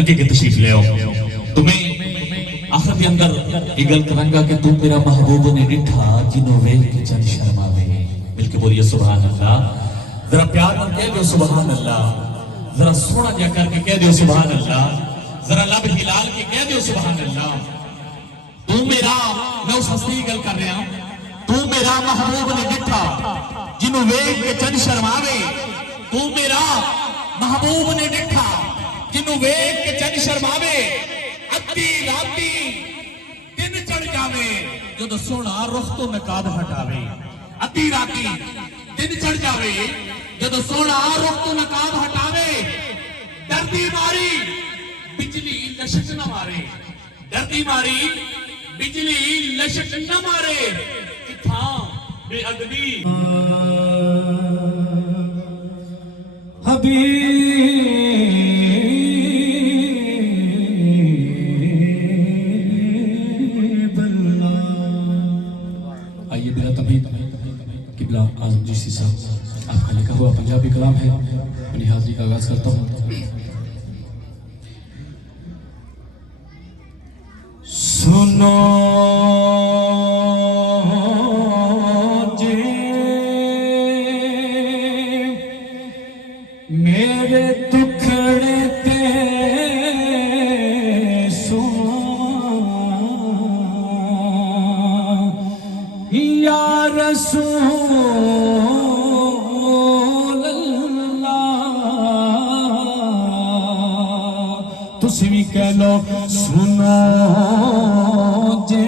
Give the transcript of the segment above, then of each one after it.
اگے کے تشریف لے آؤ. تمہیں آخر کے اندر یہ گل کرنگا کہ تم میرا محبوب نے ڈٹھا جنوں ویل کے چند شرماوے. مل کے بولیے سبحان اللہ. ذرا پیار کر کہہ دیو سبحان اللہ. ذرا سونا جا کر کے کہہ دیو سبحان اللہ. ذرا لب ہلال کے کہہ دیو سبحان اللہ. تو میرا میں اس ہستی گل کر رہا ہوں. تو میرا محبوب نے ڈٹھا جنوں ویل کے چند شرماوے. تو میرا محبوب نے ڈٹھا جنوں ویل کے چند شرماوے. ادھی راتی دن چڑھ جاوے جدو سونا رخ تو نقاب ہٹاوے. ادھی راتی دن چڑھ جاوے جدو سونا رخ تو نقاب ہٹاوے. دردی ماری بجلی لشک نہ مارے. دردی ماری بجلی لشک نہ مارے. کتھاں بے ادبی حبیب اللہ. آئیے میرا تمہیں قبلہ اعظم جی سی صاحب آپ کا لکھا ہوا پنجابی کلام ہے اپنی حاضری کا آغاز کرتا ہوں. سنو جی میرے دکھڑے تے سن یا رسول اللہ. تسی بھی کہہ لو سنو جے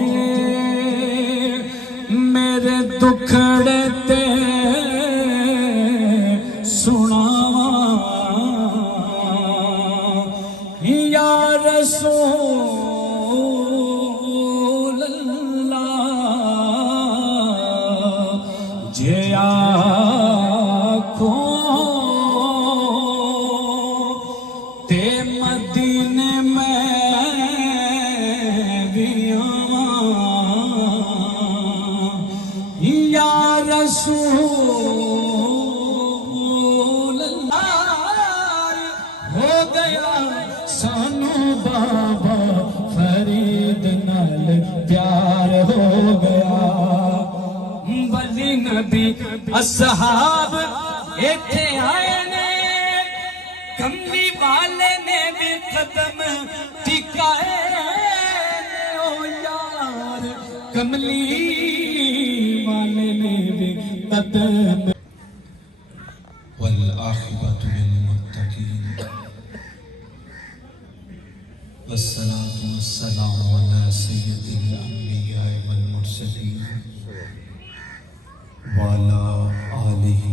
میرے دکھڑے تے سناواں یا رسول اللہ. جے آکھو تے مدینے میں بھی آواں یا رسول اللہ. ہو گیا سانو بابا فرید نال پیار ہو گیا. ولی نبی اصحاب ایتھے آئے نے کملی والے نے بھی قدم ٹکائے نے. او یار کملی والے نے بھی قدم. والعاقبۃ للمتقین والصلاة والسلام علی سید الانبیاء والمرسلین وعلی آلہ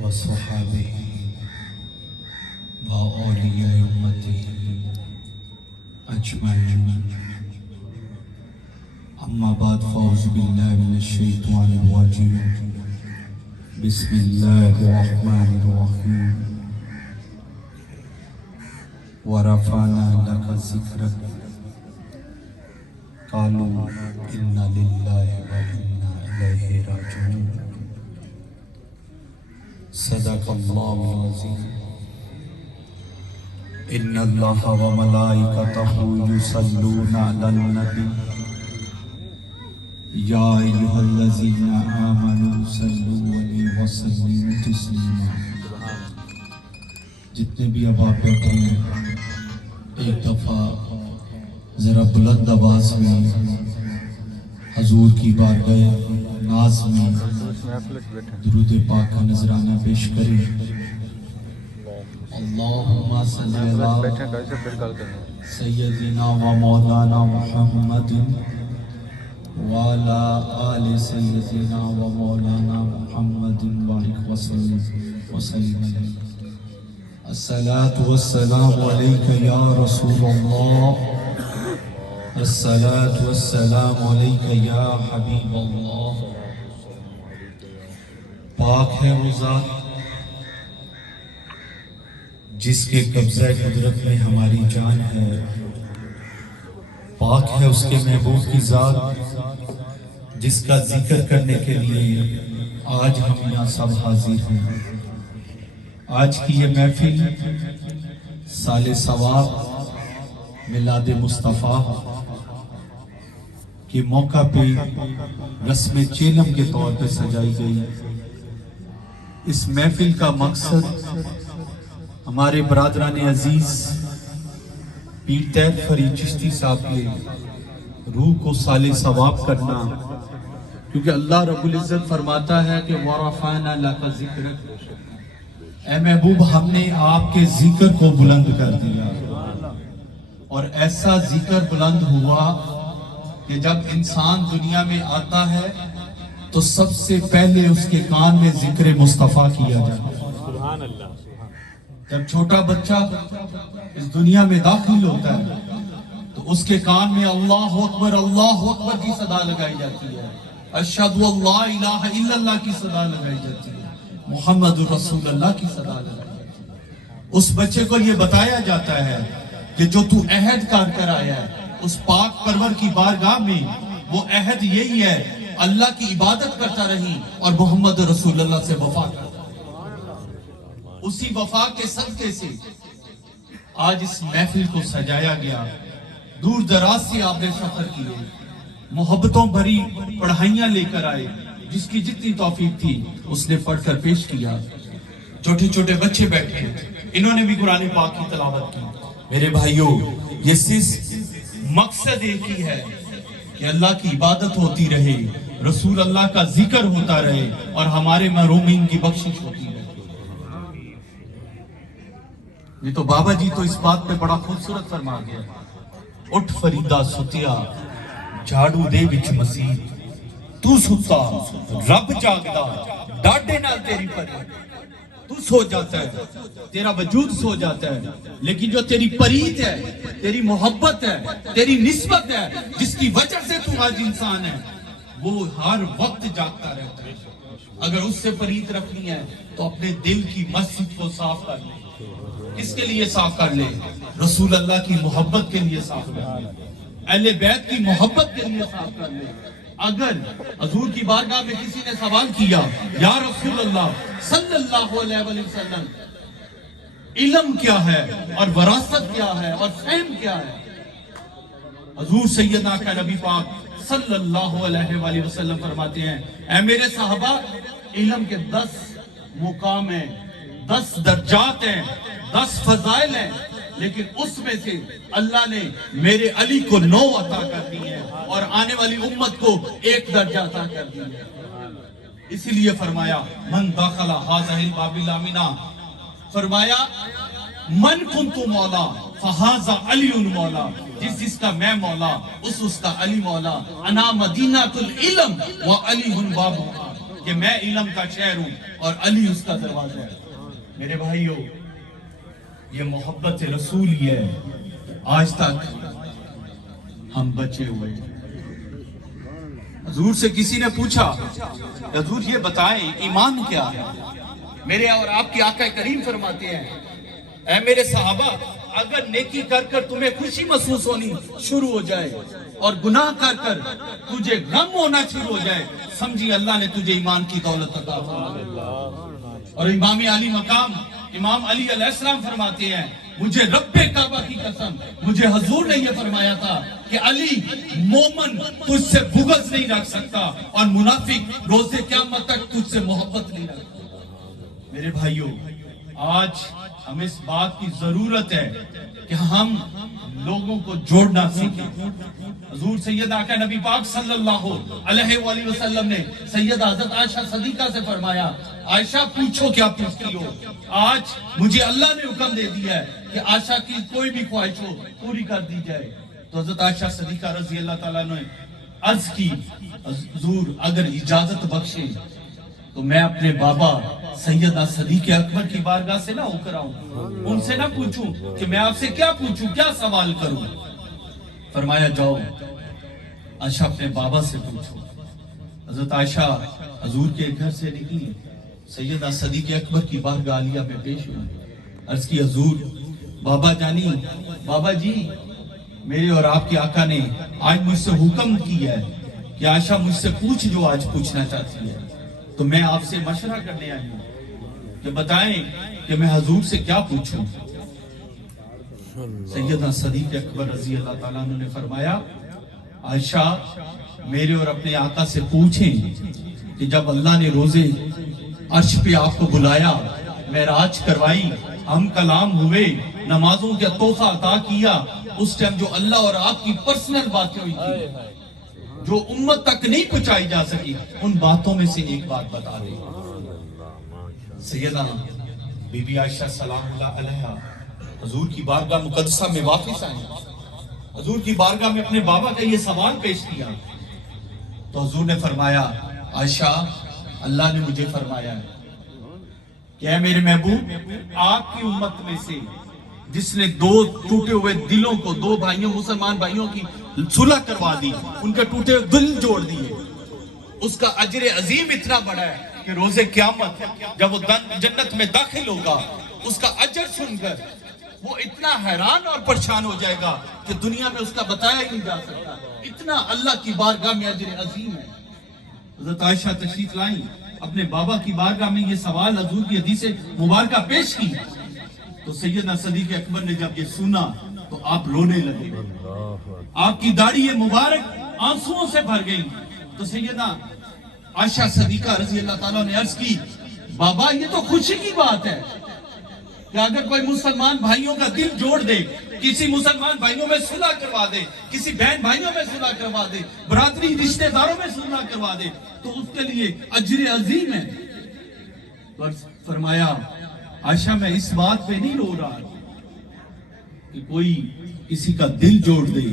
وصحابہ وأولیاء امتہ اجمعین. اما بعد فاعوذ باللہ من الشیطان الرجیم. بسم اللہ الرحمن الرحیم. ورفعنا لك ذکرک قالوا انا للہ وانا الیہ راجعون. صدق اللہ العظیم. ان اللہ وملائکتہ یصلون علی النبی یا ایھا الذین آمنوا صلوا علیہ وسلموا تسلیما. جتنے بھی اب آپ بیٹھے ہیں ایک دفعہ ذرا بلند آواز میں حضور کی بارگاہ ناز میں درود پاک کا نذرانہ پیش کریں. اللہم صلی علی سیدنا و مولانا محمد وعلی آل سیدنا و مولانا محمد بارک وسلم. الصلاة والسلام علیک یا رسول اللہ. الصلاة والسلام علیک یا حبیب اللہ. پاک ہے وہ ذات جس کے قبضہ قدرت میں ہماری جان ہے. پاک ہے اس کے محبوب کی ذات جس کا ذکر کرنے کے لیے آج ہم یہاں سب حاضر ہیں. آج کی یہ محفل साले सवाब मिलाद मुस्तफ़ा के मौका पे रस्म चेलम के तौर पे सजाई गई। इस महफिल का मकसद हमारे बरादरान अजीज पीर तैब फरीद चिश्ती साहब के रूह को साले सवाब करना, क्योंकि अल्लाह रब्बुल इज्जत फरमाता है कि वरफ़अना लका ज़िक्रक, ऐ महबूब हमने आपके जिक्र को बुलंद कर दिया। और ऐसा जिक्र बुलंद हुआ कि जब इंसान दुनिया में आता है तो सबसे पहले उसके कान में जिक्र मुस्तफा किया जाता है। जब छोटा बच्चा इस दुनिया में दाखिल होता है तो उसके कान में अल्लाह अकबर की सदा लगाई जाती है, अशहदु अल्ला इलाहा इल्लल्लाह की सदा लगाई जाती है, मुहम्मद रसूलुल्लाह की सदा लगाई जाती है। उस बच्चे को ये बताया जाता है कि जो तू अहद कर आया है उस पाक परवर की बारगाह में, वो अहद यही है, अल्लाह की इबादत करता रही और मोहम्मद रसूलुल्लाह से वफा करता। उसी वफा के सदके से आज इस महफिल को सजाया गया। दूर दराज से आपने सफर किए, मोहब्बतों भरी पढ़ाइयां लेकर आए, जिसकी जितनी तौफीक थी उसने पढ़कर पेश किया। छोटे छोटे बच्चे बैठे, इन्होंने भी कुरान पाक की तिलावत की। मेरे भाइयों, ये सिर्फ मकसद एक ही है कि अल्लाह की इबादत होती रहे, रसूल अल्लाह का जिक्र होता रहे और हमारे महरूमीन की बख्शिश होती रहे। ये तो बाबा जी तो इस बात पे बड़ा खूबसूरत फरमा गया, उठ फरीदा सुतिया झाड़ू दे विच मसीद, तू सुता रब जागदा डाडे नाल तेरी परी। तू सो जाता है, तेरा वजूद सो जाता है, लेकिन जो तेरी परीत है, तेरी मोहब्बत है, तेरी निस्बत है, जिसकी वजह से तू आज इंसान है, वो हर वक्त जागता रहता है। अगर उससे परीत रखनी है तो अपने दिल की मस्जिद को साफ कर ले। किसके लिए साफ कर ले? रसूल अल्लाह की मोहब्बत के लिए साफ कर ले, अहले बैत की मोहब्बत के लिए साफ कर ले। अगर हजूर की बारगाह में किसी ने सवाल किया, या रसूल अल्लाह सल्लल्लाहु अलैहि वसल्लम, इल्म क्या है और वरासत क्या है और फहम क्या है? हजूर सैयदना का नबी पाक सल्लल्लाहु अलैहि वसल्लम फरमाते हैं, ऐ मेरे साहबा, इल्म के 10 मुकाम हैं, 10 दर्जात हैं, 10 फजाइल हैं, लेकिन उसमें से अल्लाह ने मेरे अली को 9 अता कर दी है और आने वाली उम्मत को 1 दर्जा अता कर दी है। इसीलिए फरमाया, मन दाखला हाज़िल बाबिल आमिना, फरमाया मन कुन्तु मौला फहाज़ा अलीउन मौला, जिसका मैं मौला उसका अली मौला। अना मदीनातुल इल्म व अलीहुन बाबुहा, कि मैं इल्म का शहर हूँ और अली उसका दरवाजा है। मेरे भाइयों, ये मोहब्बत रसूल ही है। आज तक हम बचे हुए। हजूर से किसी ने पूछा, हजूर ये बताएं ईमान क्या है? मेरे और आपके आका करीम फरमाते हैं, ऐ मेरे सहाबा, अगर नेकी कर कर तुम्हें खुशी महसूस होनी शुरू हो जाए और गुनाह कर कर तुझे गम होना शुरू हो जाए, समझी अल्लाह ने तुझे ईमान की दौलत अता फरमाई। और इमाम अली मकाम इमाम अली अलैहिस्सलाम फरमाते हैं, मुझे रब्बे काबा की कसम, मुझे हजूर ने यह फरमाया था कि अली, मोमन तुझसे बुग़्ज़ नहीं रख सकता और मुनाफिक रोज़े क़यामत तक तुझसे मोहब्बत नहीं रख सकता। मेरे भाइयों, आज हमें इस बात की जरूरत है कि हम लोगों को जोड़ना सीखें। हजूर सैयद आका नबी पाक सल्लल्लाहु अलैहि वसल्लम ने सैयद हज़रत आयशा सदीका से फरमाया, आयशा पूछो क्या पूछती हो, आज मुझे अल्लाह ने हुक्म दे दिया है कि आयशा की कोई भी ख्वाहिश हो पूरी कर दी जाए। तो हज़रत आयशा सदीका रज़ी अल्लाह ताला ने अर्ज की, हजूर अगर इजाजत बख्शे तो मैं अपने बाबा सैयदा सदीक़ अकबर की बारगाह से ना होकर आऊं, उनसे ना पूछूं कि मैं आपसे क्या पूछूं, क्या सवाल करूं। फरमाया, जाओ आयशा अपने बाबा से पूछो। हजरत आयशा हजूर के घर से निकली, सैयदा सदीक़ अकबर की बारगाह आलिया में पेश हुई। अर्ज की, हजूर बाबा जानी, बाबा जी, मेरे और आपके आका ने आज मुझसे हुक्म किया है कि आयशा मुझसे पूछ जो आज पूछना चाहती है। तो मैं आपसे मशवरा करने आई हूँ कि बताएं कि मैं हजूर से क्या पूछूं। सैयदना सदीक अकबर रजी अल्लाह ताला अन्हु ने फरमाया, आयशा मेरे और अपने आका से पूछें कि जब अल्लाह ने रोजे अर्श पे आपको बुलाया, मेराज करवाई, हम कलाम हुए, नमाजों का तोहफा अता किया, उस टाइम जो अल्लाह और आपकी पर्सनल बातें हुई थी जो उम्मत तक नहीं पहुंचाई जा सकी, उन बातों में से एक बात बता दे। सैयदा बीबी आयशा सलामुल्लाह अलैहा हुजूर की बारगाह मुकद्दसा में वापस आई, हुजूर की बारगाह में अपने बाबा का ये सवाल पेश किया, तो हुजूर ने फरमाया, आयशा अल्लाह ने मुझे फरमाया है कि ऐ मेरे महबूब, आपकी उम्मत में से जिसने दो टूटे हुए दिलों को, दो भाइयों मुसलमान भाइयों की सुलह करवा दी, उनके टूटे हुए दिल जोड़ दिए, उसका अजर अजीम इतना बड़ा है कि रोजे क़यामत जब वो जन्नत में दाखिल होगा, उसका अजर सुनकर वो इतना हैरान और परेशान हो जाएगा कि दुनिया में उसका बताया ही नहीं जा सकता, इतना अल्लाह की बारगाह में अजर अजीम है। हज़रत आयशा तशरीफ लाई, अपने बाबा की बारगाह में ये सवाल हुजूर की हदीस मुबारका पेश की, तो सैयदना सदीक अकबर ने जब ये सुना तो आप रोने लगे, आपकी दाढ़ी ये मुबारक आंसुओं से भर गई। तो सैयदना आयशा सदीका रजी अल्लाह ताला ने अर्ज की, बाबा ये तो खुशी की बात है कि अगर कोई मुसलमान भाइयों का दिल जोड़ दे, किसी मुसलमान भाइयों में सुलह करवा दे, किसी बहन भाइयों में सुलह करवा दे, बरादरी रिश्तेदारों में सुलह करवा दे, तो उसके लिए अजर अजीम है। तो फरमाया, आयशा मैं इस बात पे नहीं रो रहा कि कोई किसी का दिल जोड़ दे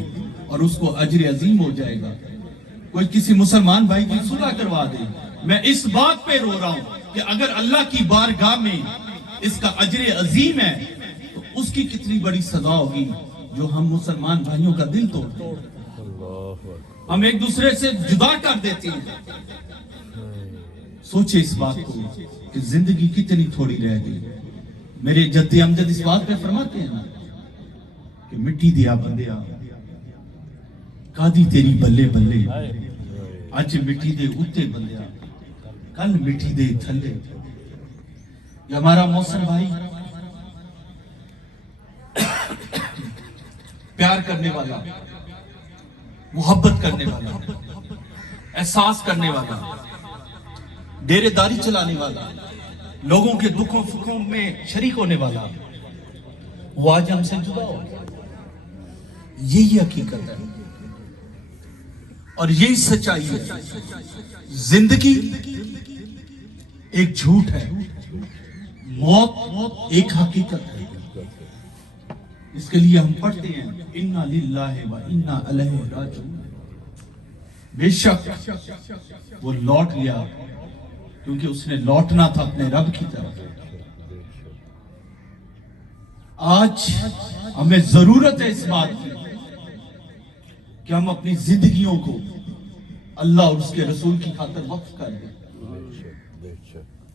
और उसको अजर अजीम हो जाएगा, कोई किसी मुसलमान भाई की सुलह करवा दे, मैं इस बात पे रो रहा हूं कि अगर अल्लाह की बारगाह में इसका अजर अजीम है तो उसकी कितनी बड़ी सजा होगी जो हम मुसलमान भाइयों का दिल तोड़ते हैं, हम एक दूसरे से जुदा कर देते हैं। सोचे इस बात को कि जिंदगी कितनी थोड़ी रह गई। मेरे जद्दे अमजद इस बात पे फरमाते हैं ना कि मिट्टी दिया बंदिया कादी तेरी बल्ले बल्ले, अज मिट्टी दे उत्ते बंदिया कल मिट्टी दे थल्ले। ये हमारा मौसम भाई प्यार करने वाला, मोहब्बत करने वाला, एहसास करने वाला, डेरेदारी चलाने वाला, लोगों के दुखों सुखों में शरीक होने वाला, वो आज हमसे जुदा हो गया। यही हकीकत है और यही सच्चाई है। जिंदगी एक झूठ है, मौत एक हकीकत है। इसके लिए हम पढ़ते हैं इन्ना लिल्लाहि व इन्ना अलैहि राजिऊन। बेशक वो लौट गया क्योंकि उसने लौटना था अपने रब की तरफ। आज हमें जरूरत है इस बात की कि हम अपनी जिंदगियों को अल्लाह और उसके रसूल की खातिर वक्फ कर दें।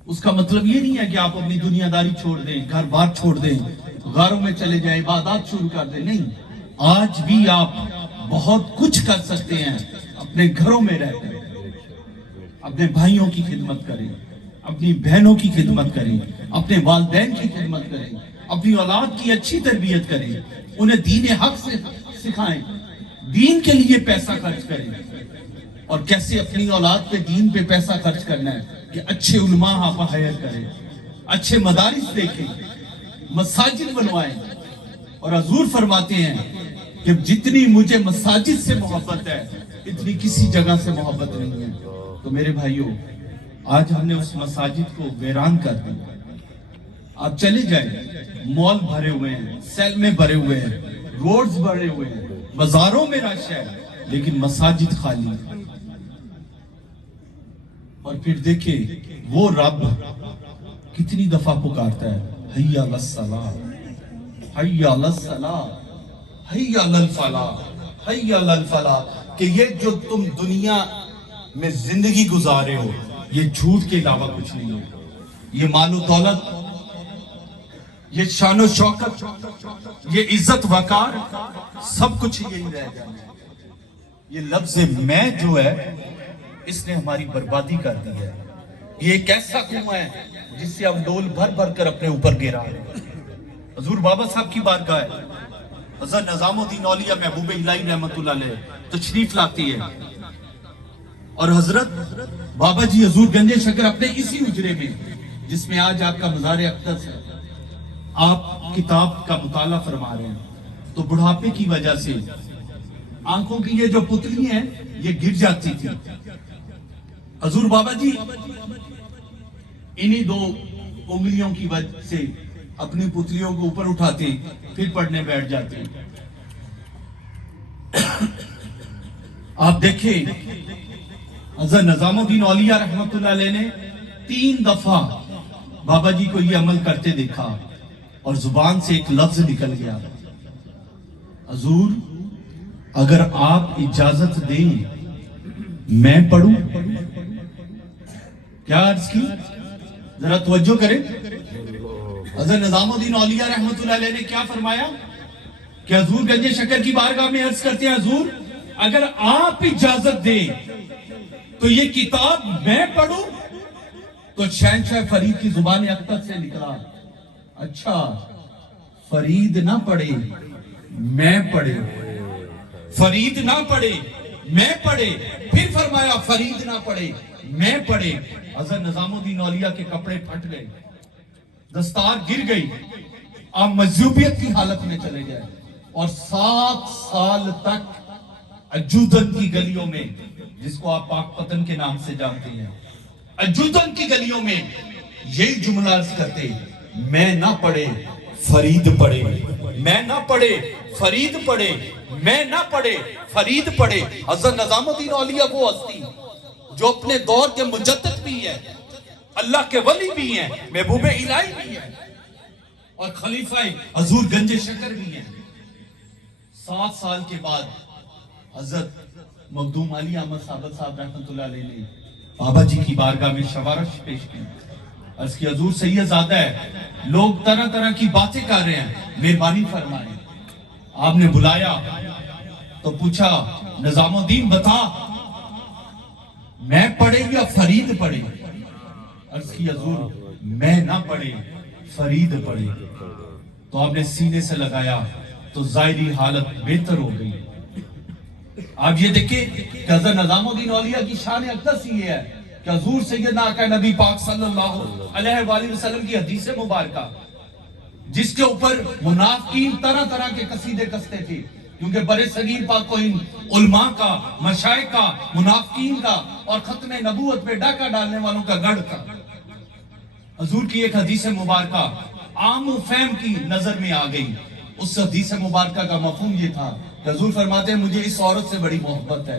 उसका मतलब ये नहीं है कि आप अपनी दुनियादारी छोड़ दें, घर बार छोड़ दें, गारों में चले जाएं, इबादत शुरू कर दें। नहीं, आज भी आप बहुत कुछ कर सकते हैं अपने घरों में रहकर। अपने भाइयों की खिदमत करें, अपनी बहनों की खिदमत करें, अपने वालिदैन की खिदमत करें, अपनी औलाद की अच्छी तरबियत करें, उन्हें दीन हक से सिखाएं, दीन के लिए पैसा खर्च करें। और कैसे अपनी औलाद पे दीन पे पैसा खर्च करना है कि अच्छे उलमा आप हायर करें, अच्छे मदारिस देखें, मसाजिद बनवाएं। और हजूर फरमाते हैं कि जितनी मुझे मसाजिद से मोहब्बत है इतनी किसी जगह से मोहब्बत नहीं है। तो मेरे भाइयों, आज हमने उस मसाजिद को वीरान कर दिया। आप चले जाए, मॉल भरे हुए हैं, सेल में भरे हुए हैं, रोड्स भरे हुए हैं, बाजारों में रश है, लेकिन मसाजिद खाली है। और फिर देखिए वो रब कितनी दफा पुकारता है, हय्या लस्सलाह, हय्या लस्सलाह, हय्या लल फलाह, हय्या लल फलाह। कि ये जो तुम दुनिया में जिंदगी गुजारे हो ये झूठ के अलावा कुछ नहीं है। ये मालो दौलत, ये शानो शौकत, ये इज्जत वकार, सब कुछ यही रह जाना है। ये लफ्ज मैं जो है इसने हमारी बर्बादी कर दी है। ये एक ऐसा कुआं है जिससे हम डोल भर भर कर अपने ऊपर गिरा रहे हैं। हजूर बाबा साहब की बारगाह है, حضرت نظام الدین اولیاء محبوب الہی رحمت اللہ علیہ تشریف لاتی ہے اور حضرت بابا جی حضور گنج شکر اپنے اسی حجرے میں جس میں آج آپ کا مزار اقدس ہے آپ کتاب کا مطالعہ فرما رہے ہیں تو بڑھاپے کی وجہ سے آنکھوں کی یہ جو پتلی ہیں یہ گر جاتی تھی. حضور بابا جی انہی 2 انگلیوں کی وجہ سے اپنی پتلیوں کو اوپر اٹھاتے پھر پڑھنے بیٹھ جاتے. آپ دیکھیں حضرت نظام الدین اولیاء رحمت اللہ علیہ نے 3 دفعہ بابا جی کو یہ عمل کرتے دیکھا اور زبان سے ایک لفظ نکل گیا, حضور اگر آپ اجازت دیں میں پڑھوں. کیا عرض کی, ذرا توجہ کریں. حضرت نظام الدین اولیاء رحمت اللہ علیہ نے کیا فرمایا کہ حضور گنج شکر کی بارگاہ میں عرض کرتے ہیں, حضور اگر آپ اجازت دیں تو یہ کتاب میں پڑھوں. تو شہنشاہ فرید کی زبان اقدس سے نکلا, اچھا فرید نہ پڑھے میں پڑھے, فرید نہ پڑھے میں پڑھے. پھر فرمایا فرید نہ پڑھے میں پڑھے. حضرت نظام الدین اولیاء کے کپڑے پھٹ گئے, دستار گر گئی, آپ مجذوبیت کی حالت میں چلے گئے اور 7 سال تک اجودن کی گلیوں میں, جس کو آپ پاک پتن کے نام سے جانتے ہیں, اجودن کی گلیوں میں یہی جملہ عرض کرتے, میں نہ پڑھے فرید پڑھے, میں نہ پڑھے فرید پڑھے, میں نہ پڑھے فرید پڑھے. حضرت نظام الدین اولیاء وہ ہستی جو اپنے دور کے مجدد بھی ہیں, اللہ کے ولی بھی ہیں, محبوب الہی بھی ہیں اور خلیفہ حضور گنج شکر بھی ہیں. 7 سال کے بعد حضرت مخدوم علی احمد صابت صاحب رحمت اللہ علیہ نے بابا جی کی بارگاہ میں شوارش پیش کی. عرض کی حضور سید زادہ ہے, لوگ طرح طرح کی باتیں کر رہے ہیں, مہربانی فرمائیں. آپ نے بلایا تو پوچھا, نظام الدین بتا میں پڑھے یا فرید پڑھے. عرض کی حضور میں نہ پڑھے فرید پڑھے. تو آپ نے سینے سے لگایا تو ظاہری حالت بہتر ہو گئی. آپ یہ دیکھیں کہ حضرت نظام الدین اولیاء کی شان اقدس یہ ہے کہ حضور سیدنا آقا نبی پاک صلی اللہ علیہ وآلہ وسلم کی حدیث مبارکہ جس کے اوپر منافقین طرح طرح کے قصیدے کستے تھے, کیونکہ برے صغیر پاک و ہند علماء کا, مشائخ کا, منافقین کا اور ختم نبوت پہ ڈاکہ ڈالنے والوں کا گڑھ تھا. حضور کی ایک حدیث مبارکہ عام و فہم کی نظر میں آ گئی. اس حدیث مبارکہ کا مفہوم یہ تھا کہ حضور فرماتے ہیں مجھے اس عورت سے بڑی محبت ہے.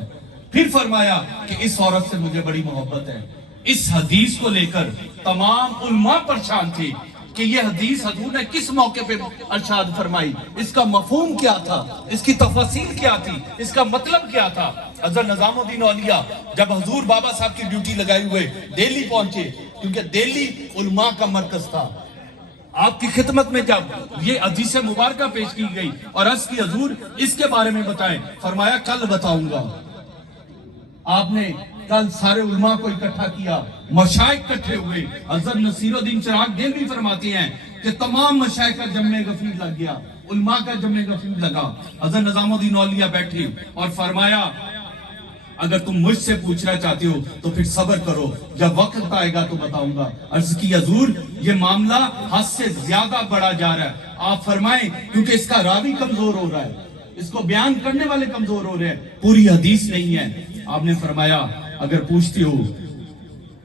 پھر فرمایا کہ اس عورت سے مجھے بڑی محبت ہے. اس حدیث کو لے کر تمام علماء پریشان تھے کہ یہ حدیث حضور نے کس موقع پہ ارشاد فرمائی, اس کا مفہوم کیا تھا, اس کی تفاصیل کیا تھی, اس کا مطلب کیا تھا. حضرت نظام الدین اولیاء جب حضور بابا صاحب کی ڈیوٹی لگائے ہوئے دہلی پہنچے, کیونکہ دہلی علماء کا مرکز تھا, آپ کی خدمت میں جب یہ حدیث مبارکہ پیش کی گئی اور عرض کی حضور اس کے بارے میں بتائیں, فرمایا کل بتاؤں گا. آپ نے کل سارے علماء کو اکٹھا کیا, مشائخ اکٹھے ہوئے. حضرت نصیر الدین چراغ دہلوی فرماتے ہیں کہ تمام مشائخ کا جمع غفیر لگ گیا, علماء کا جمع غفیر لگا. حضرت نظام الدین اولیاء بیٹھے اور فرمایا اگر تم مجھ سے پوچھنا چاہتے ہو تو پھر صبر کرو, جب وقت آئے گا تو بتاؤں گا. عرض کی حضور یہ معاملہ حد سے زیادہ بڑا جا رہا ہے, آپ فرمائیں کیونکہ اس کا راوی کمزور ہو رہا ہے, اس کو بیان کرنے والے کمزور ہو رہے ہیں, پوری حدیث نہیں ہے. آپ نے فرمایا اگر پوچھتے ہو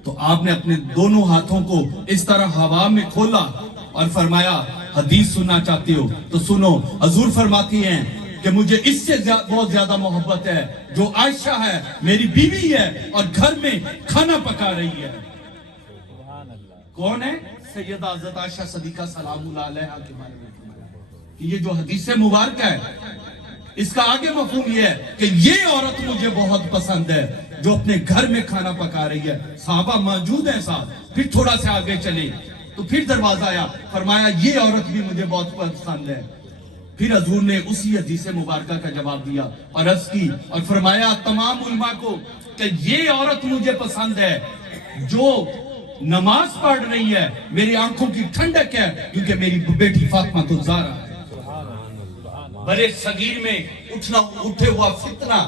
تو آپ نے اپنے دونوں ہاتھوں کو اس طرح ہوا میں کھولا اور فرمایا حدیث سننا چاہتے ہو تو سنو. حضور فرماتی ہیں کہ مجھے اس سے بہت زیادہ محبت ہے جو عائشہ ہے, میری بیوی ہے اور گھر میں کھانا پکا رہی ہے. کون ہے؟ سیدہ حضرت عائشہ صدیقہ سلام اللہ علیہا کے بارے میں فرمایا کہ یہ جو حدیث مبارکہ ہے اس کا آگے مفہوم یہ ہے کہ یہ عورت مجھے بہت پسند ہے جو اپنے گھر میں کھانا پکا رہی ہے. صحابہ موجود ہیں ساتھ. پھر تھوڑا سے آگے چلے تو پھر دروازہ آیا, فرمایا یہ عورت بھی مجھے بہت پسند ہے. پھر حضور نے اسی حدیث مبارکہ کا جواب دیا اور عرض کی اور فرمایا تمام علماء کو کہ یہ عورت مجھے پسند ہے جو نماز پڑھ رہی ہے, میری آنکھوں کی ٹھنڈک ہے, کیونکہ میری بیٹی فاطمہ الزہرا ہے. बड़े सगीर में उठे हुआ फितना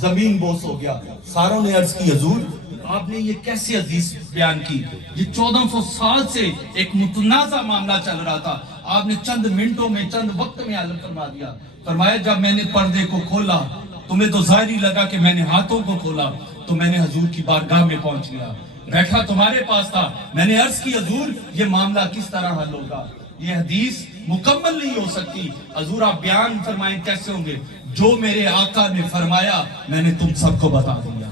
जमीन बोस हो गया। सारों ने अर्ज की, हुजूर आपने ये कैसी हदीस बयान की? ये 1400 साल से एक मुतनाज़ा मामला चल रहा था, आपने चंद मिनटों में, चंद वक्त में हल फरमा दिया। फरमाया जब मैंने पर्दे को खोला, तुम्हें तो जाहिर ही लगा कि मैंने हाथों को खोला, तो मैंने हजूर की बारगाह में पहुंच गया, बैठा तुम्हारे पास था। मैंने अर्ज की, हजूर ये मामला किस तरह हल होगा? ये हदीस मुकम्मल नहीं हो सकती, हजूर आप बयान फरमाएं कैसे होंगे? जो मेरे आका ने फरमाया मैंने तुम सबको बता दिया।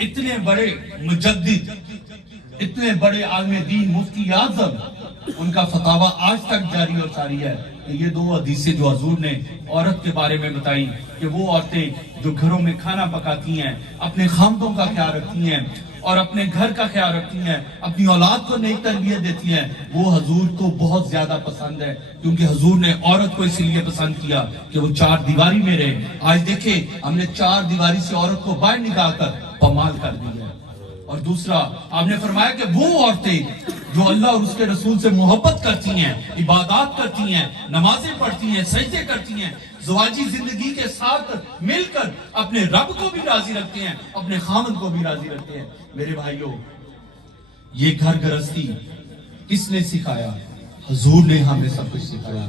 इतने बड़े मुजद्दिद, इतने बड़े आलम दीन मुफ्ती आजम, उनका फतावा आज तक जारी और सारी है। ये दो हदीसें जो हजूर ने औरत के बारे में बताई कि वो औरतें जो घरों में खाना पकाती हैं, अपने खामदों का ख्याल रखती हैं और अपने घर का ख्याल रखती हैं, अपनी औलाद को नेक तरबियत देती हैं, वो हजूर को बहुत ज्यादा पसंद है। क्योंकि हजूर ने औरत को इसलिए पसंद किया कि वो चार दीवारी में रहे। आज देखिए हमने चार दीवारी से औरत को बाहर निकाल कर पमाल कर दी है। और दूसरा आपने फरमाया कि वो औरतें जो अल्लाह और उसके रसूल से मोहब्बत करती हैं, इबादत करती हैं, नमाजें पढ़ती हैं, सजदे करती हैं, ज़वाजी जिंदगी के साथ मिलकर अपने रब को भी राजी रखते हैं, अपने खामन को भी राजी रखते हैं। मेरे भाइयों, ये घर गृहस्थी किसने सिखाया? हुजूर ने हमें सब कुछ सिखाया।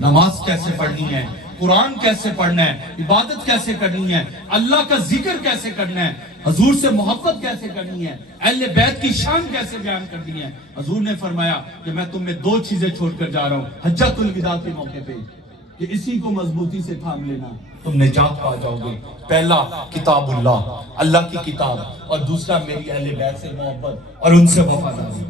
नमाज कैसे पढ़नी है, कुरान कैसे पढ़ना है, इबादत कैसे करनी है, अल्लाह का जिक्र कैसे करना है, हजूर से मोहब्बत कैसे करनी है, अहले बैत की शान कैसे बयान करनी है। हजूर ने फरमाया कि मैं तुम्हें दो चीजें छोड़कर जा रहा हूँ हज्जतुल विदा के मौके पे, कि इसी को मजबूती से थाम लेना, तुम निजात पा जाओगे। पहला किताबुल्लाह, अल्लाह की किताब, और दूसरा मेरी अहले बैत से मोहब्बत और उनसे वफादारी।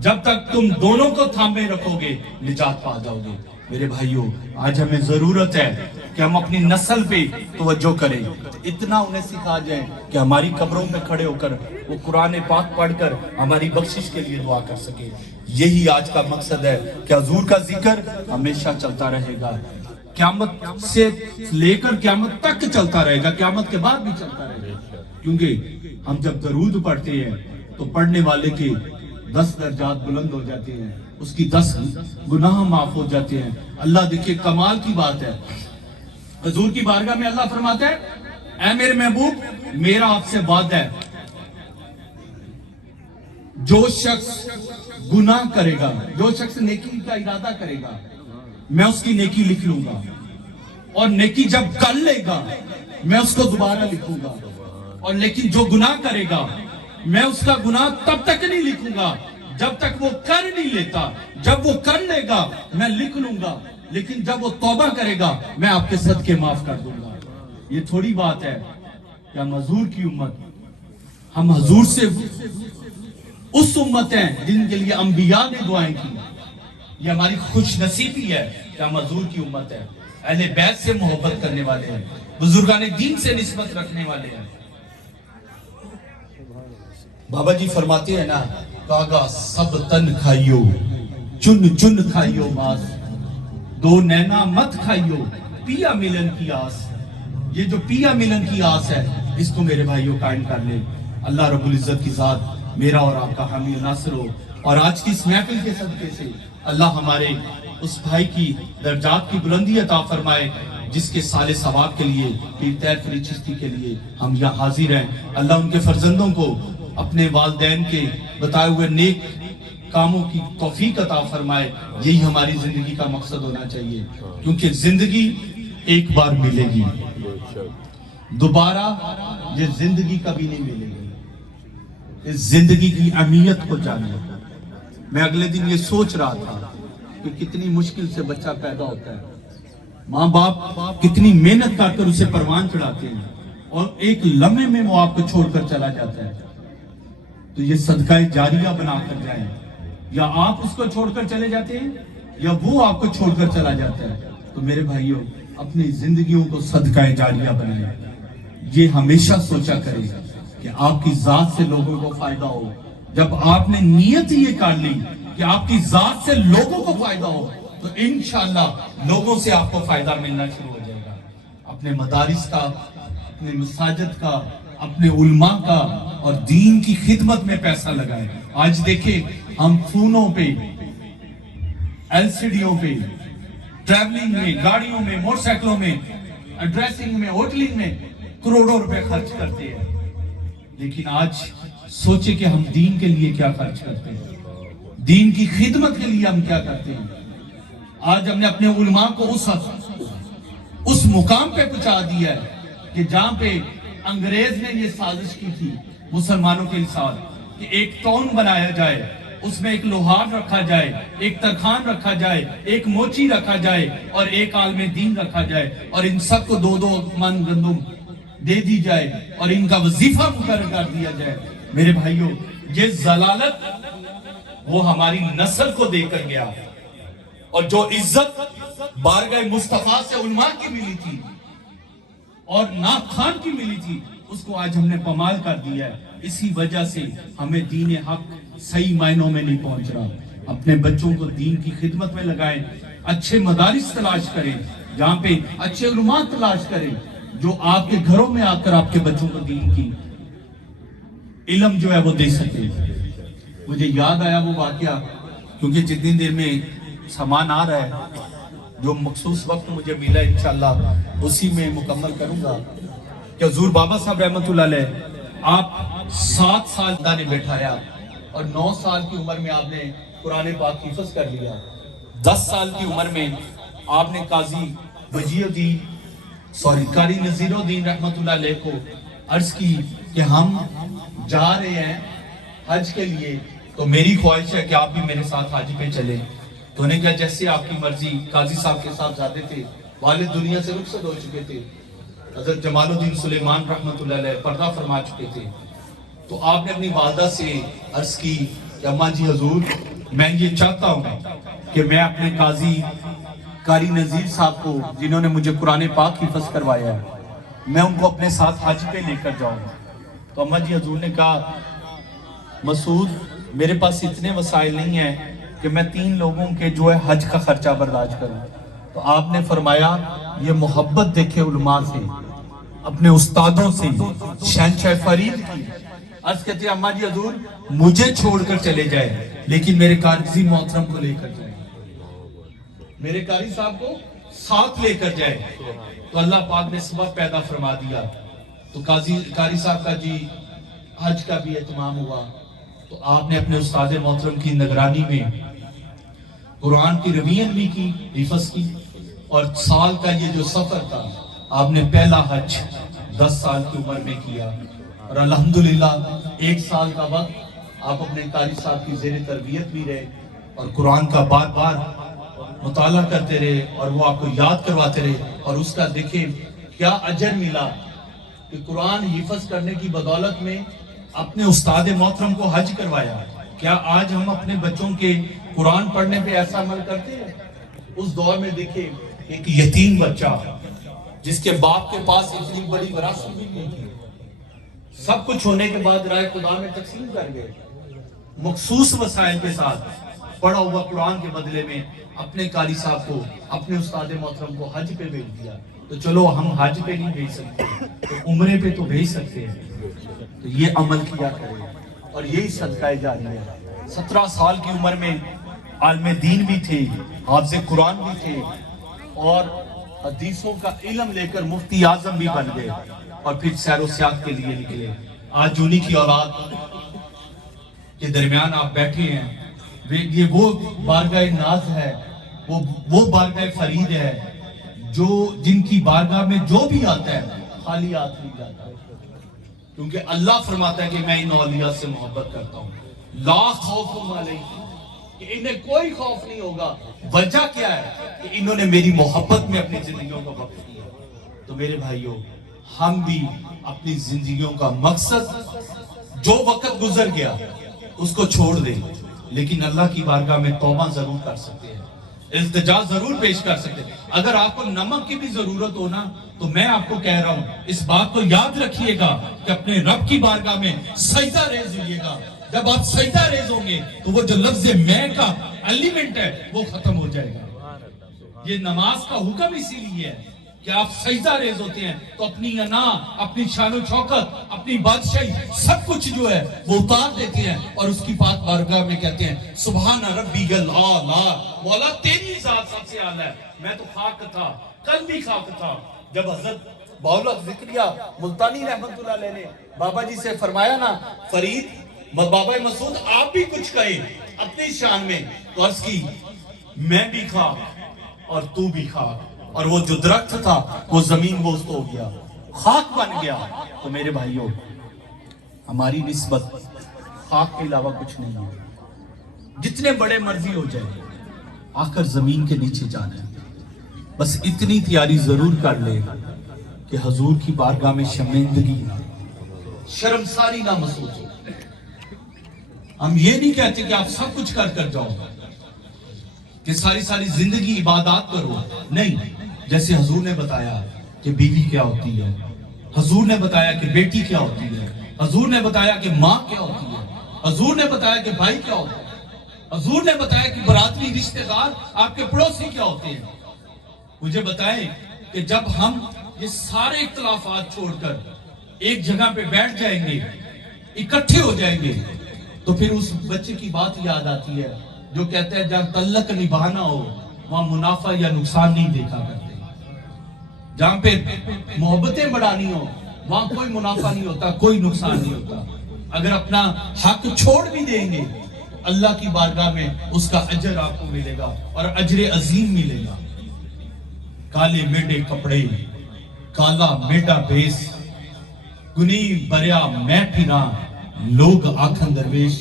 जब तक तुम दोनों को थामे रखोगे निजात पा जाओगे। मेरे भाइयों, आज हमें जरूरत है कि हम अपनी नस्ल पे तवज्जो करें, इतना उन्हें सिखा जाए कि हमारी कब्रों पे खड़े होकर वो कुरान पाक पढ़कर हमारी बख्शिश के लिए दुआ कर सके। यही आज का मकसद है कि हुजूर का जिक्र हमेशा चलता रहेगा, क़यामत से लेकर क़यामत तक चलता रहेगा, क़यामत के बाद भी चलता रहेगा। क्योंकि हम जब दरूद पढ़ते हैं तो पढ़ने वाले के 10 दर्जात बुलंद हो जाते हैं, उसकी 10 गुनाह माफ हो जाते हैं। अल्लाह देखिए कमाल की बात है, हुजूर की बारगाह में अल्लाह फरमाता है, ऐ मेरे महबूब, मेरा आपसे वादा है, जो शख्स गुनाह करेगा, जो शख्स नेकी का इरादा करेगा, मैं उसकी नेकी लिख लूंगा, और नेकी जब कर लेगा मैं उसको दोबारा लिखूंगा। और लेकिन जो गुनाह करेगा मैं उसका गुनाह तब तक नहीं लिखूंगा जब तक वो कर नहीं लेता। जब वो कर लेगा मैं लिख लूंगा, लेकिन जब वो तौबा करेगा मैं आपके सदके माफ कर दूंगा। ये थोड़ी बात है कि हम हजूर की उम्मत, हम हजूर से उस उम्मत हैं जिनके लिए अंबिया ने दुआएं की। ये हमारी खुश नसीबी है कि हम हजूर की उम्मत है, अहले बैत से मोहब्बत करने वाले हैं, बुजुर्गान दीन से निस्बत रखने वाले हैं। बाबा जी फरमाते हैं ना, कागा सब तन खाइयो, चुन चुन खाइयो मांस, दो नैना मत खाइयो, पिया मिलन की आस। ये जो पिया मिलन की आस है, इसको मेरे भाइयों कायम कर ले। अल्लाह रब्बुल इज्जत की जात मेरा और आपका हामी नासिर हो। और आज की इस महफिल के सदके से अल्लाह हमारे उस भाई की दर्जात की बुलंदी अता फरमाए, जिसके साले सवाब के लिए, पीर तैयब फरीद चिश्ती के लिए हम यहाँ हाजिर हैं। अल्लाह उनके फर्जंदों को अपने वालिदैन के बताए हुए नेक कामों की तौफीक अता फरमाए। यही हमारी जिंदगी का मकसद होना चाहिए, क्योंकि जिंदगी एक बार मिलेगी, दोबारा ये जिंदगी कभी नहीं मिलेगी। इस जिंदगी की अहमियत को जानिए। मैं अगले दिन ये सोच रहा था कि कितनी मुश्किल से बच्चा पैदा होता है, माँ बाप कितनी मेहनत कर उसे परवान चढ़ाते हैं, और एक लम्हे में वो आपको छोड़कर चला जाता है। तो ये सदका जारिया बनाकर जाए, या आप उसको छोड़कर चले जाते हैं या वो आपको छोड़कर चला जाता है। तो मेरे भाइयों, अपनी जिंदगियों को सदका जारिया बनाए। ये हमेशा सोचा करें कि आपकी जात से लोगों को फायदा हो। जब आपने नियत ये कर ली कि आपकी जात से लोगों को फायदा हो, तो इंशाअल्लाह लोगों से आपको फायदा मिलना शुरू हो जाएगा। अपने मदारिस का, अपने मसाजिद का, अपने उल्मा का और दीन की खिदमत में पैसा लगाए। आज देखे हम फोनों पे, एलसीडीओं पे, ट्रैवलिंग में, गाड़ियों में, मोटरसाइकिलों में, ड्रेसिंग में, होटलिंग में करोड़ों रुपए खर्च करते हैं। लेकिन आज सोचे कि हम दीन के लिए क्या खर्च करते हैं, दीन की खिदमत के लिए हम क्या करते हैं। आज हमने अपने उलमा को उस मुकाम पे पहुंचा दिया है कि जहां पे अंग्रेज ने ये साजिश की थी मुसलमानों के साथ कि एक टॉन बनाया जाए, उसमें एक लोहार रखा जाए, एक तरखान रखा जाए, एक मोची रखा जाए और एक आलमे दीन रखा जाए और इन सबको 2-2 मन गंदुम दे दी जाए और इनका वजीफा मुकर्रर कर दिया जाए। मेरे भाइयों, ये जलालत वो हमारी नस्ल को देकर गया और जो इज्जत बारगाह मुस्तफा से उलमा की मिली थी और नाथ खान की मिली थी, उसको आज हमने पमाल कर दिया है। इसी वजह से हमें दीन हक सही मायनों में नहीं पहुंच रहा। अपने बच्चों को दीन की खिदमत में लगाएं, अच्छे मदारिस तलाश करें, जहां पे अच्छे उलमा तलाश करें जो आपके घरों में आकर आपके बच्चों को दीन की इल्म जो है वो दे सके। मुझे याद आया वो वाकया, क्योंकि जितनी देर में सामान आ रहा है, जो मखसूस वक्त मुझे मिला इंशाअल्लाह उसी में मुकम्मल करूंगा कि हुजूर बाबा साहब रहमतुल्लाह अलैह आप 7 साल दाने बैठाया और 9 साल की उम्र में आपने कुरान पाक हिफ्ज़ कर लिया। 10 साल की उम्र में आपने कारी नज़ीरुद्दीन रहमतुल्लाह अलैह को अर्ज की कि हम जा रहे हैं हज के लिए, तो मेरी ख्वाहिश है कि आप भी मेरे साथ हज पे चले। तो उन्हें क्या, जैसे आपकी मर्जी। काजी साहब के साथ जाते थे, वालिद दुनिया से रुखसत हो चुके थे, हज़रत जमालुद्दीन सुलेमान रहमतुल्लाह अलैह पर्दा फरमा चुके थे। तो आपने अपनी वालदा से अर्ज की कि अम्मा जी हुजूर, मैं ये चाहता हूँ कि मैं अपने कारी नज़ीर साहब को, जिन्होंने मुझे कुरान पाक हिफ्ज़ करवाया है, मैं उनको अपने साथ हज पे लेकर जाऊंगा। तो अम्मा जी हुजूर ने कहा, मसूद मेरे पास इतने वसाइल नहीं है कि मैं 3 लोगों के जो है हज का खर्चा बर्दाश्त करूं। तो आपने फरमाया, ये मोहब्बत देखे उलमा से, अपने उस्तादों से, शहंशाह फरीद की। अर्ज कहते हैं, अम्मा जी हुजूर मुझे छोड़कर चले जाए लेकिन मेरे कारी मोहतरम को लेकर जाए, मेरे कारी साहब को साथ लेकर जाए। तो अल्लाह पाक ने सबब पैदा फरमा दिया। तो कारी साहब का जी हज का भी एहतमाम हुआ। तो आपने अपने उस्ताद मोहतरम की निगरानी में कुरान की रवीयत भी की, हिफ्ज़ की, और साल का ये जो सफर था, आपने पहला हज 10 साल की उम्र में किया और अल्हम्दुलिल्लाह 1 साल का वक्त आप अपने कारी साहब की ज़ेर तरबियत भी रहे और कुरान का बार बार मुताला करते रहे और वो आपको याद करवाते रहे। और उसका देखिए क्या अजर मिला कि कुरान हिफ्ज़ करने की बदौलत में अपने उस्ताद मोहतरम को हज करवाया। क्या आज हम अपने बच्चों के कुरान पढ़ने पे ऐसा अमल करते हैं? उस दौर में देखिए एक यतीम बच्चा जिसके बाप के पास इतनी बड़ी विरासत भी नहीं थी, सब कुछ होने के बाद राय खुदा में तकसीम कर गए, मखसूस वसाइल के साथ पढ़ा हुआ कुरान के बदले में अपने कारी साहब को, अपने उस्ताद मोहतरम को हज पे भेज दिया। तो चलो हम हज पे नहीं भेज सकते तो उम्रे पे तो भेज सकते हैं। तो ये अमल किया करें और यही सदका जारिया है। 17 साल की उम्र में आलमे दीन भी थे, हाफ़िज़ कुरान भी थे और हदीसों का इल्म लेकर मुफ्ती आजम भी बन गए और फिर सैर व सियाहत के लिए निकले। आज उन्हीं की औलाद के दरमियान आप बैठे हैं। ये वो बारगाह नाज है, वो बारगाह फरीद है जो जिनकी बारगाह में जो भी आता है खाली हाथ नहीं जाता, क्योंकि अल्लाह फरमाता है कि मैं इन औलिया से मोहब्बत करता हूँ। ला खौफ अलैहिम, कि इन्हें कोई खौफ नहीं होगा। वजह क्या है कि इन्होंने मेरी मोहब्बत में अपनी जिंदगियों को वक्त किया। तो मेरे भाइयों, हम भी अपनी जिंदगियों का मकसद जो वक्त गुजर गया उसको छोड़ दें, लेकिन अल्लाह की बारगाह में तौबा जरूर कर सकते हैं, इल्तिजा जरूर पेश कर सकते हैं। अगर आपको नमक की भी जरूरत हो ना, तो मैं आपको कह रहा हूं, इस बात को याद रखिएगा कि अपने रब की बारगाह में सजदा रेज होइएगा। जब आप सजदा रेज होंगे तो वो जो लफ्ज मैं का एलिमेंट है वो खत्म हो जाएगा। ये नमाज का हुक्म इसीलिए है کہ آپ سجدہ ریز ہوتے ہیں تو اپنی انا، اپنی شان و شوکت، اپنی بادشاہی سب کچھ جو ہے وہ اتار دیتے ہیں اور اس کی پاک بارگاہ میں کہتے ہیں سبحان ربی الاعلی، مولا تیری ذات سب سے اعلیٰ ہے۔ میں تو خاک تھا، کل بھی خاک تھا، جب حضرت باولا ذکریہ ملتانی رحمت اللہ علیہ نے بابا جی سے فرمایا نا فرید بابا مسعود آپ بھی کچھ کہیں اپنی شان میں، تو عرض کی میں بھی خاک اور تو بھی خاک، اور وہ جو درخت تھا وہ زمین بوست ہو گیا، خاک بن گیا۔ تو میرے بھائیوں ہماری نسبت خاک کے علاوہ کچھ نہیں ہے، جتنے بڑے مرضی ہو جائے آخر زمین کے نیچے جانا ہے۔ بس اتنی تیاری ضرور کر لے کہ حضور کی بارگاہ میں شرمندگی نہ، شرمساری نہ محسوس ہو۔ ہم یہ نہیں کہتے کہ آپ سب کچھ کر جاؤ، کہ ساری زندگی عبادات کرو، نہیں۔ جیسے حضور نے بتایا کہ بیوی کیا ہوتی ہے، حضور نے بتایا کہ بیٹی کیا ہوتی ہے، حضور نے بتایا کہ ماں کیا ہوتی ہے، حضور نے بتایا کہ بھائی کیا ہوتا ہے، حضور نے بتایا کہ برادری رشتہ دار آپ کے پڑوسی کیا ہوتے ہیں۔ مجھے بتائیں کہ جب ہم یہ سارے اختلافات چھوڑ کر ایک جگہ پہ بیٹھ جائیں گے، اکٹھے ہو جائیں گے، تو پھر اس بچے کی بات یاد آتی ہے جو کہتا ہے جہاں تعلق نبھانا ہو وہاں منافع یا نقصان نہیں دیکھا کرتے، جہاں پہ محبتیں بڑھانی ہو وہاں کوئی منافع نہیں ہوتا، کوئی نقصان نہیں ہوتا۔ اگر اپنا حق چھوڑ بھی دیں گے اللہ کی بارگاہ میں اس کا اجر آپ کو ملے گا اور اجر عظیم ملے گا۔ کالے میڈے کپڑے، کالا میڈا بیس، گنی بریا میں پھرا، لوگ آکھن درویش،